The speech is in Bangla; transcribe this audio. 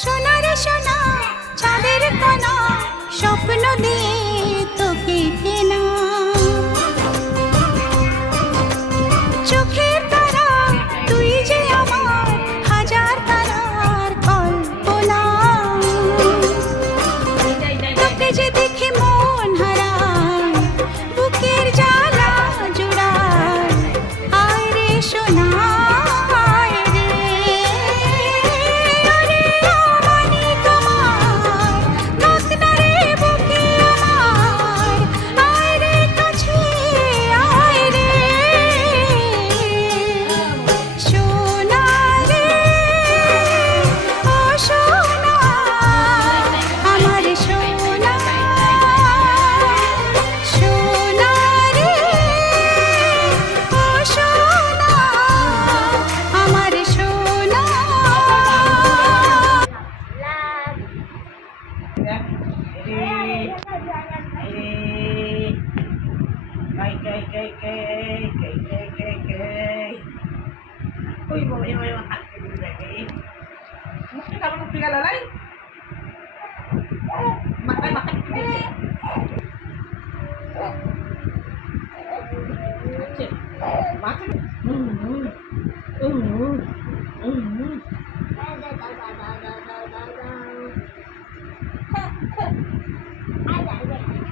সোনারে সোনা চাঁদের কণা স্বপ্ন দিয়ে তোকে কেনা চোখের তারা তুই যে আমার হাজার তারার কল্পনা তোকে যে দেখে মন হারায় বুকের জ্বালা জোড়ায় আয় রে সোনা আয় রে আরে আমানি তোমার থাক না রে বুকে আমার আয় রে কাছে আয় রে সোনা রে ও সোনা আমার সোনা সোনা রে ও সোনা আমার সোনা Mungkin kalau mau pilih lalai, makan makan pilih. Makan. Ada